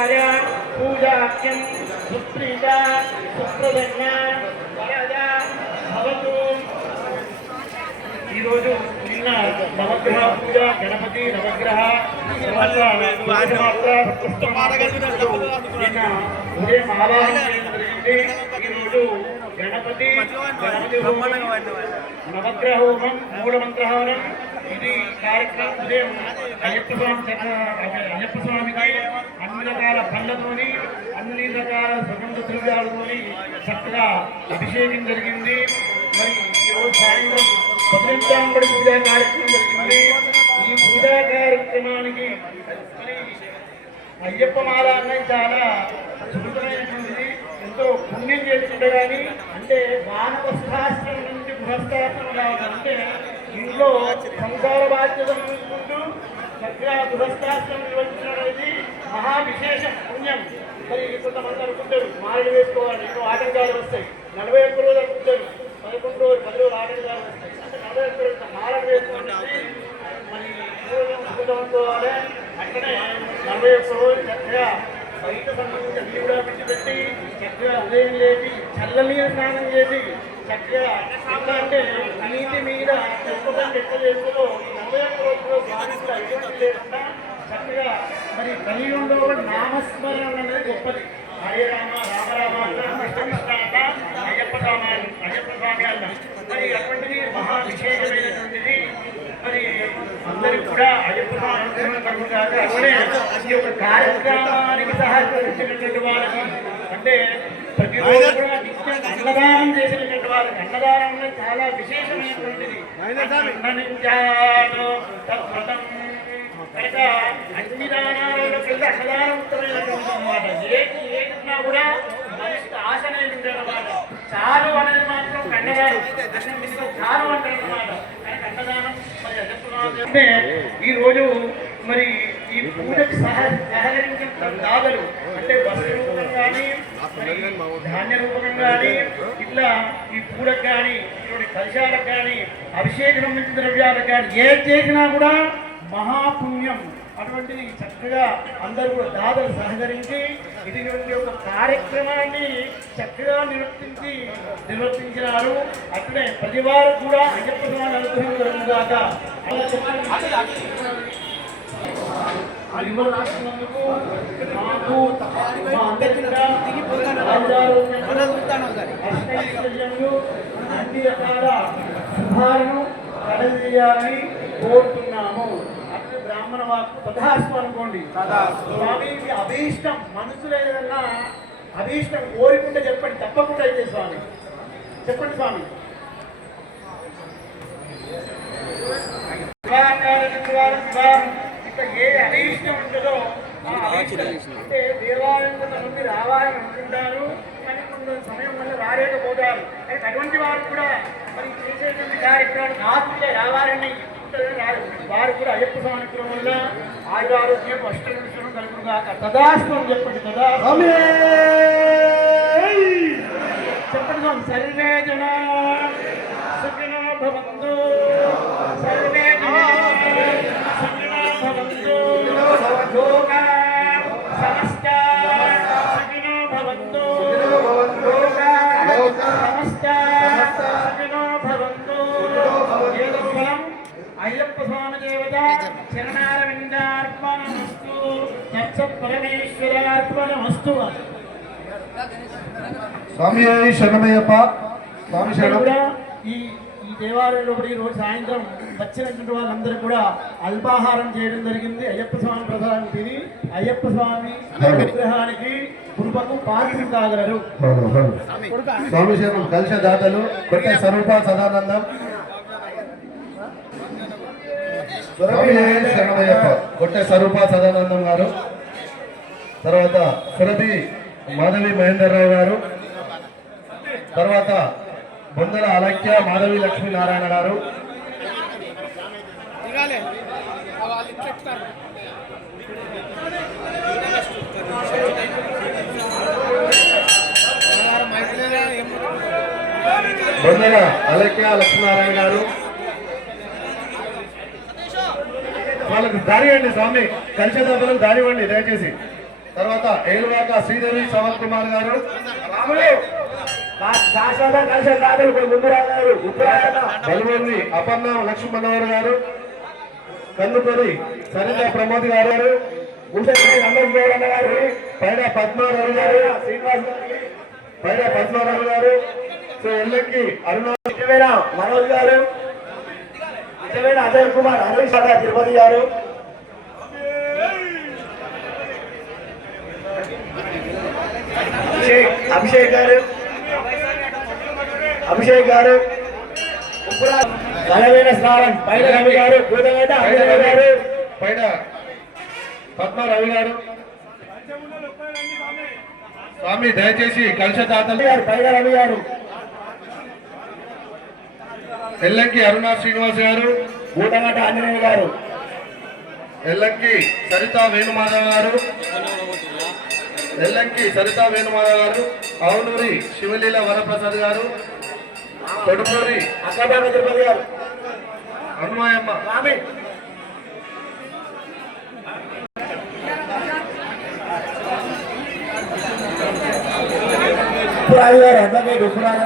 శివాయ పూజాఖ్యం సుప్రీత సుప్రదజ్ఞ వరద భవతు. ఈరోజు నిన్న నవగ్రహ పూజ గణపతి నవగ్రహ నిన్న ఉదయం ఆవాహన జరిగింది. ఈరోజు గణపతి గణపతి హోమం నవగ్రహ హోమం మూలమంత్ర హోమం ఇది కార్యక్రమం ఉదయం అయ్యప్ప స్వామి అయ్యప్ప స్వామికి అన్ని రకాల పండ్లతోని అన్ని రకాల సుగంధ ద్రవ్యాలతోని చక్కగా అభిషేకం జరిగింది. మరి ఈరోజు సాయంత్రం పదిహేను పూజా కార్యక్రమం జరిగింది. ఈ పూజా కార్యక్రమానికి మరి అయ్యప్ప మాల అన్నది చాలా సున్నితమైనటువంటిది ఎంతో పుణ్యం చేసుకుంటే కానీ అంటే వానవస్థాశ్రమం నుంచి గృహస్థాశ్రమం కావాలంటే ఇంట్లో సంసార బాధ్యత చక్కగా గృహస్థాశ్రమం నిర్వహించడం అనేది మహా విశేషం పుణ్యం. మరి కొంతమంది అనుకుంటారు మాలలు వేసుకోవాలి ఎన్నో ఆటంకాలు వస్తాయి. నలభై ఒక్క రోజులు అనుకుంటారు పదకొండు రోజులు పది రోజులు ఆటంకాలు వస్తాయి. అంటే నలభై ఒక్క రోజులు మాలలు వేసుకోవాలి మరి అనుకోవాలి. అట్లనే నలభై ఒక్క రోజులు చక్కగా బయట సంబంధించిన నీళ్ళు కూడా పెట్టి చక్కగా ఉదయం లేచి చల్లని స్నానం చేసి చక్కగా ఎట్లా అంటే నీటి మీద చెప్పుకొని ఎట్లా చేసుకోలో నలభై ఒక్క రోజుల్లో బాధితులు ఎటువంటి లేకుండా చక్కగా మరి కలియుగంలో కూడా నామస్మరణ అనేది గొప్పది. హరే రామ రామ కృష్ణ అయ్యప్ప రామ అయ్యప్ప స్వామి అన్న. మరి అటువంటిది మహా విశేషమైనటువంటిది. మరి అందరికి కూడా అయ్యప్ప స్వామి కలుగుతారు. అట్లనే ఈ యొక్క కార్యక్రమానికి సహకరించినటువంటి వాళ్ళకి అంటే ప్రతిరోజు కూడా అన్నదానం చేసినటువంటి వాళ్ళకి అన్నదానం అనేది చాలా విశేషమైనటువంటిది. కనుక అన్ని దానాలలో కల్లా అన్నదానం ఉత్తమైనటువంటి అన్నమాట ఏది ఏదిన్నా కూడా మనిషికి ఆశ అనేది చాలు అనేది మాత్రం కన్నదానం చాలు అంటారు అన్నమాట కనుక అన్నదానం మరి అంటే ఈ రోజు మరి ఈ పూజకు సహ సహకరించిన దాతలు అంటే వస్తు రూపం కానీ ధాన్య రూపకం కానీ ఇట్లా ఈ పూలకు కానీ ఇటువంటి కలశాలకు కానీ అభిషేక సంబంధించిన ద్రవ్యాలకు కానీ ఏది చేసినా కూడా మహాపుణ్యం అటువంటిది చక్కగా అందరూ కూడా దాతలు సహకరించి ఇటువంటి ఒక కార్యక్రమాన్ని చక్కగా నిర్వర్తించి నిర్వర్తించినారు అట్లనే ప్రతి వారు కూడా అయ్యప్ప స్వామి అనుగ్రహం కలుగుగాక అలా చెప్పండి. ఆ విమల రాసినందుకు మాకు మా అందరికీ కూడా అన్ని రకాల శుభాలను కలగజేయాలని కోరుతున్నాము అట్లా బ్రాహ్మణ వాక్కు తథాస్తు అనుకోండి స్వామి ఇది అభీష్టం మనసులో ఏదన్నా అభీష్టం కోరుకుంటే చెప్పండి తప్పకుండా అయితే స్వామి. చెప్పండి స్వామి. ఇక్కడ ఏ అభీష్టం ఉంటుందో ఆ అభీష్టం అంటే దేవాలయం కొంతమంది రావాలని అనుకుంటారు కానీ కొంత సమయం వల్ల రాలేకపోతారు. అయితే అటువంటి వారు కూడా మరి చేసేటువంటి కార్యక్రమాలు ఆత్మీయ రావాలని వారు కూడా అయ్యప్ప స్వామి వల్ల ఆయురారోగ్యం అష్టనిమిషం కలుగుగా తదాస్తం చెప్పండి తదా చెప్పండి స్వామి సర్వే జన సుఖినో భవంతు. అయ్యప్ప స్వామి దేవత చరణారవిందార్పణమస్తు పరమేశ్వరార్పణమస్తు స్వామి శరణమయ్యప్ప. స్వామి శరణం. ఈ ఈ దేవాలయంలో కూడా రోజు సాయంత్రం వచ్చినటువంటి వాళ్ళందరూ కూడా అల్పాహారం చేయడం జరిగింది. అయ్యప్ప స్వామి ప్రసాదం తిని అయ్యప్ప స్వామి విగ్రహానికి కృపకు పాత్ర కాగలరు స్వామి శరణం దాతలు కొట్టే స్వరూప సదానందం. స్వామి కొట్టే స్వరూప సదానందం గారు. తర్వాత సురభి మాధవి మహేందర్ రావు గారు. తర్వాత బొందల అలక్య మాధవి లక్ష్మీనారాయణ గారు. బొందల అలక్య లక్ష్మీనారాయణ గారు. వాళ్ళకి దారి ఇవ్వండి స్వామి. కలిసే దాతలకు దారి ఇవ్వండి దయచేసి. తర్వాత ఏలువాక శ్రీదేవి శ్రవణ్ కుమార్ గారు. రాములు! బలవంతి అపర్ణ లక్ష్మణవర్ గారు కందుకూరి సరిత ప్రమోద్ గారు నందన్ గౌరన్న గారు పైన పద్మారావు గారు శ్రీనివాస్ పైన పద్మారావు గారు సో ఎల్లెక్కి అరుణ నిజమైన మనోజ్ గారు నిజమైన అజయ్ కుమార్ హరీష్ తిరుపతి గారు. అభిషేక్ గారు. అభిషేక్ గారు ఘనమైన శ్రావణ్ పైన రవి గారు భూతగడ్డ గారు. పైన పద్మారావు గారు. స్వామి దయచేసి కలిస దాతలు గారు పైన రవి గారు. ఎల్లంకి అరుణ శ్రీనివాస్ గారు. భూతగడ్డ ఆంజనేయ గారు. ఎల్లంకి సరిత వేణుమాధవ్ గారు. ఎల్లంకి సరిత వేణుమాధవ్ గారు. అవునూరి శివలీల వరప్రసాద్ గారు. కొడుమూరి అక్కబాబు తిరుపతి గారు. హనుమాయమ్మ స్వామి. ఉప్పురాజు గారు అడ్వకేట్ ఉప్పురాజు